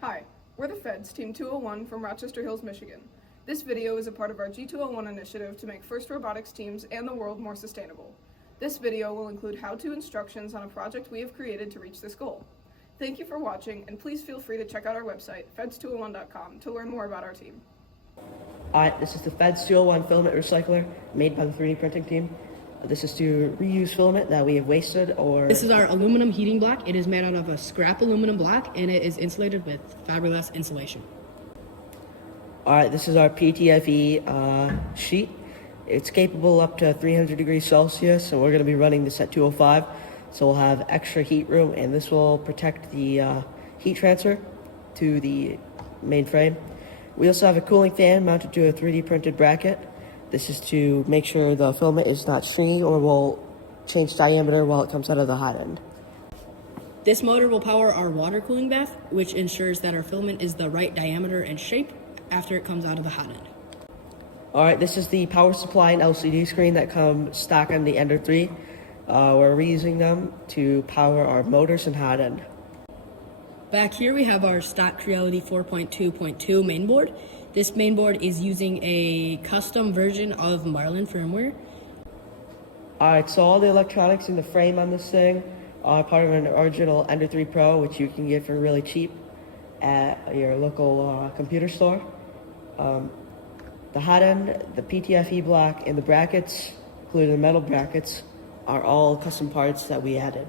Hi, we're the Feds, Team 201 from Rochester Hills, Michigan. This video is a part of our G201 initiative to make FIRST robotics teams and the world more sustainable. This video will include how-to instructions on a project we have created to reach this goal. Thank you for watching, and please feel free to check out our website, feds201.com, to learn more about our team. Alright, this is the Feds 201 filament recycler made by the 3D printing team. This is to reuse filament that we have wasted or... This is our aluminum heating block. It is made out of a scrap aluminum block and it is insulated with fiberglass insulation. Alright, this is our PTFE sheet. It's capable up to 300 degrees Celsius, and we're going to be running this at 205. So we'll have extra heat room, and this will protect the heat transfer to the main frame. We also have a cooling fan mounted to a 3D printed bracket. This is to make sure the filament is not stringy or will change diameter while it comes out of the hot end. This motor will power our water cooling bath, which ensures that our filament is the right diameter and shape after it comes out of the hot end. Alright, this is the power supply and LCD screen that come stock on the Ender 3. We're reusing them to power our motors and hot end. Back here we have our stock Creality 4.2.2 mainboard. This mainboard is using a custom version of Marlin firmware. Alright, so all the electronics in the frame on this thing are part of an original Ender 3 Pro, which you can get for really cheap at your local computer store. The hot end, the PTFE block, and the brackets, including the metal brackets, are all custom parts that we added.